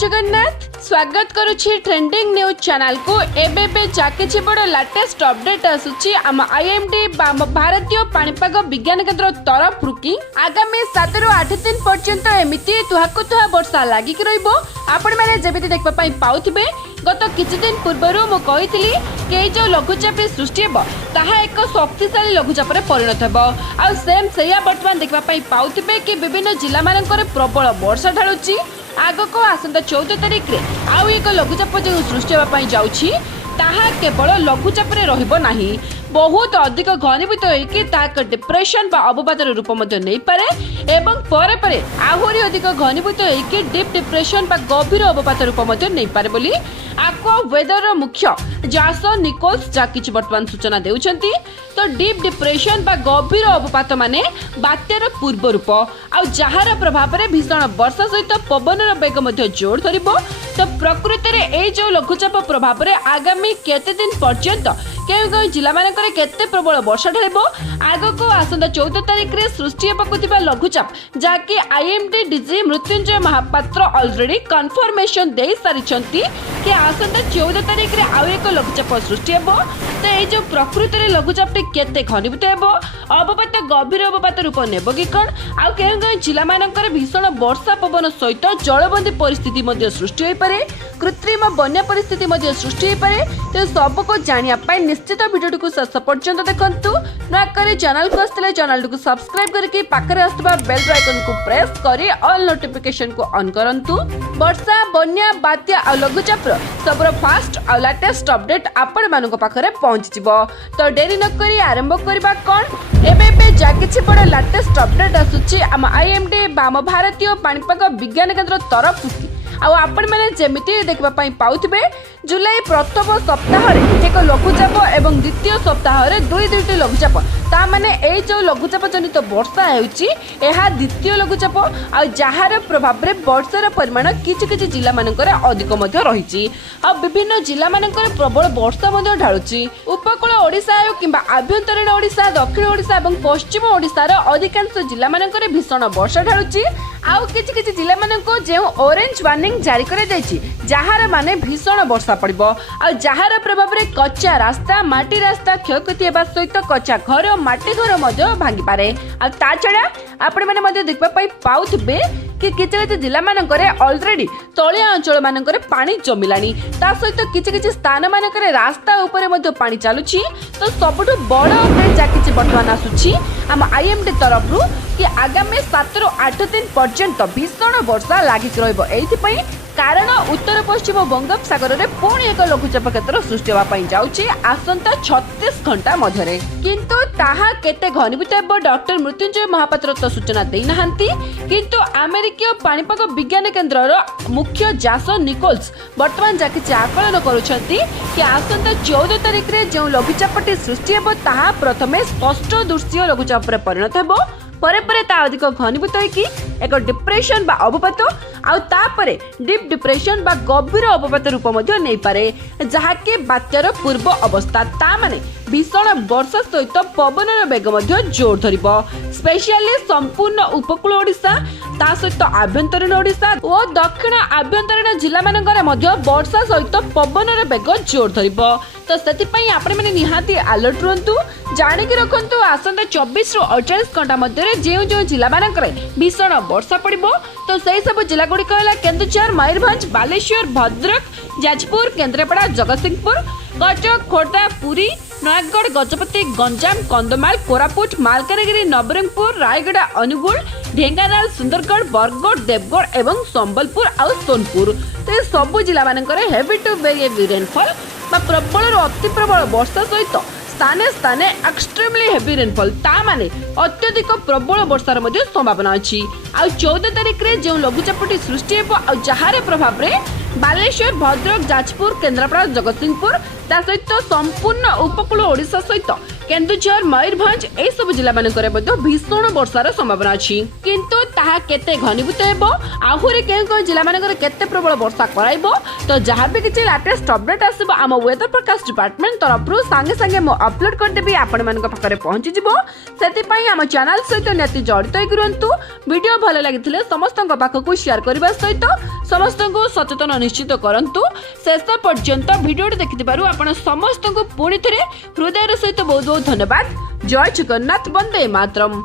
जगन्नाथ स्वागत करुछि trending news channel को एबे जाके बड़ लेटेस्ट अपडेट आसुछि आम आईएमडी भारतीय पाणीपाग विज्ञान केंद्र तरफ रुकी आगामी 7 रु 8 दिन पर्यंत एमिति तुहाकु तुहा वर्षा लागिक रहइबो। आपण माने जेमिति देखबा पई पाउथिबे गत किछि दिन पूर्वरु मो कहितली के जो लघुचाप सृष्टि हेबो ताहा एक शक्तिशाली लघुचाप रे परिणत हेबो। आ सेम सेया वर्तमान देखबा पई पाउथिबे कि विभिन्न जिल्ला मानकर प्रबल वर्षा ढालुछि। आग को आसंता 14 तारिख रे आउ एक लघुचाप जो सृष्टि होगा जाउछि ताहा केवल लघुचाप रे रहिबो नाही, बहुत अधिक घनीभूत होइकि ताक डिप्रेशन बा अवपातर रूप मध्ये नै पारे एवं परे परे आहुरी अधिक घनीभूत होइकि डीप डिप्रेशन बा गभीर अवपात रूप मध्ये नै पारे बोली आक्वा वेदर मुख्य जासन निकोल्स जा किछि वर्तमान सूचना देउछंती। तो डीप डिप्रेशन बा गभीर अवपात माने बात्यार पूर्व रूप आ जहार प्रभाव रे भीषण वर्षा सहित पवनर वेग मध्ये जोर धरिबो। तो प्रकृति रे ए जो लघुचाप प्रभाव रे आगामी केते दिन पर्यंत केउ जिला मानकर केते प्रबल वर्षा ढालिबो आग को आसंता 14 तारिख रे सृष्टि हेबाकु थिबा लघुचाप जाकि IMD DG Mrutyunjay Mohapatra already confirmation देई सारिछंती कि आसंता 14 तारिख रे आउ एक लघुचाप सृष्टि हेबो। तो ए जो प्रकृति रे लघुचाप केते घनीभूत हेबो अवपात गभीर अवपात रूप नेबो कि कोन आ केउ जिला मानकर भीषण वर्षा पवन सहित जलबंदी परिस्थिति मध्ये सृष्टि होई पारे, कृत्रिम बन्या परिस्थिति मध्ये सृष्टि होई पारे। तो सब को जानिया पाए निश्चित वीडियो को शेष पर्यंत देखंतु। नकरे चैनल को आस्तले चैनल को सब्सक्राइब करके पाखरे आस्तबा बेल आइकन को प्रेस करी ऑल नोटिफिकेशन को ऑन करंतु। वर्षा बन्या बात्या आ लघुचाप सबरो फास्ट आ लेटेस्ट अपडेट आपण मानको पाखरे पहुंच जिवो। तो डेरी न करी आरंभ करबा कोन एबे जाकिछि बड़ लेटेस्ट अपडेट आसुछि आम आईएमडी बाम भारतीय पाणीपाग विज्ञान केंद्र तरफ आपण मैंने जमीती देखबा पई पाउथिबे जुलाई प्रथम सप्ताह एक लघुचाप एवं द्वितीय सप्ताह दुईटी लघुचाप ता माने ए जो लघुचाप जनित वर्षा हेउची एहा द्वितीय लघुचाप आ जहार प्रभाव रे वर्षार परिमाण किछि जिला मानकर अधिक मध्ये रहिछि आ विभिन्न जिला मानकर प्रबल वर्षा मध्ये ढाळुछि। उपकूल ओडिशा किंबा आभ्यंतरीण ओडिशा दक्षिण ओडिशा एवं पश्चिम ओडिशार अधिकांश जिला मानकर भीषण वर्षा ढाळुछि। आउ किछि जिला मानको जे ऑरेंज वार्निंग जारी करे दैछि जहार माने भीषण वर्षा पड़िबो आ जहार प्रभाव रे कच्चा रास्ता माटी रास्ता क्षयक्षति हेबा सहित कच्चा घर माटी घर मध्ये भांगी पारे। आ ता छडा आपण माने मध्ये देखबा पई पाउथबे कि किछि जिला मानकर ऑलरेडी तळिया अंचल मानकर पानी जमिलानी ता सहित किछि स्थान मानकर रास्ता ऊपर मध्ये पानी चालुछि। तो सबटु बड़ अपडेट जा किछि वर्तमान आसुछि हम आईएमडी तरफ रु कि आगामी 7 रु 8 दिन पर्यंत भीषण वर्षा लागिक रहइबो। एथि पई कारण उत्तर पश्चिम बंगोपसागर रे पुणी एक लघुचाप क्षेत्र सृष्टि होगा जाउछि आसंता 36 घंटा मध्यरे। किंतु ताहा केते घनीभूत हेबो डॉक्टर मृत्युंजय महापात्र तो सूचना देई नाहंती। किंतु अमेरिकीय पाणीपाग विज्ञान केंद्र रो मुख्य जासन निकोल्स वर्तमान जाके आकलन करूछंती कि आसंता 14 तारिख रे जो लघुचापटी सृष्टि हेबो ताहा प्रथमे स्पष्ट दृश्य लघुचाप रे परिणत हेबो परे परे ता अधिक घनीभूत होइकि एक डिप्रेशन बा अवपात आ तापरे डीप डिप्रेशन बा गभीर अवपात रूप मध्ये नै पारे जहाके बात्यार पूर्व अवस्था ता माने भीषण वर्षा सहित पवनर वेग मध्ये जोर धरिबो। स्पेशली संपूर्ण उपकूल ओडिशा ता सहित आभ्यंतरीण ओडिशा और दक्षिण आभ्यंतरीण जिला मानकर मध्ये वर्षा सहित पवनर वेग जोर धरिबो। तो सेति पई आपण माने निहाती अलर्ट रहंतु जानि कि रखंतु आसंता 24 रु 48 घंटा मध्ये जे जिला मानकर भीषण वर्षा पड़िबो। तो सही सब जिला गुडी कहला केन्दुझर मयूरभंज बालेश्वर भद्रक जाजपुर केन्द्रापड़ा जगतसिंहपुर कटक खोर्धा पुरी नयागढ़ गजपति गंजाम कंधमाल कोरापुट मालकानगिरी नवरंगपुर रायगड़ा अनुगुल ढेंकानाल सुंदरगढ़ बरगढ़ देवगढ़ एवं संबलपुर और सोनपुर। तो सब जिला मानकर heavy to very heavy rainfall बा प्रबल अति प्रबल वर्षा सहित स्थाने स्थाने एक्सट्रीमली हेवी रेनफॉल ता माने अत्यधिक प्रबल वर्षार मध्ये संभावना अछि। आ 14 तारिख रे जो लघुचापटी सृष्टि हेबो आ जहार प्रभाव रे बालेश्वर भद्रक जाजपुर केन्द्रापड़ा जगतसिंहपुर ता सहित संपूर्ण उपकूल ओडिशा सहित केन्दुझर मयूरभंज ए सब जिला मानकरे मध्ये भीषण वर्षार संभावना अछि किंतु ताहा केते घनीभूत हेबो आहुरी कें जिला मानकरे केते प्रबल वर्षा कराइबो तो जहाँ भी किछि लेटेस्ट अपडेट आसीबो आम वेदर फोरकास्ट डिपार्टमेंट तरफ संगे संगे मो अपलोड कर देबी आपण मानक पाखरे पहुंची जिवो सेति पई आम चैनल सहित नियति जड़ित होई गुरंतु वीडियो भलो लागिथिले समस्तक पाखकु शेयर करबा सहित समस्तक सचेतन निश्चित करंतु शेष पर्यंत वीडियो देखिथिबारु आपण समस्तक पुणी थरे हृदय सहित बहुत बहुत धन्यवाद। जय जगन्नाथ, वंदे मातरम।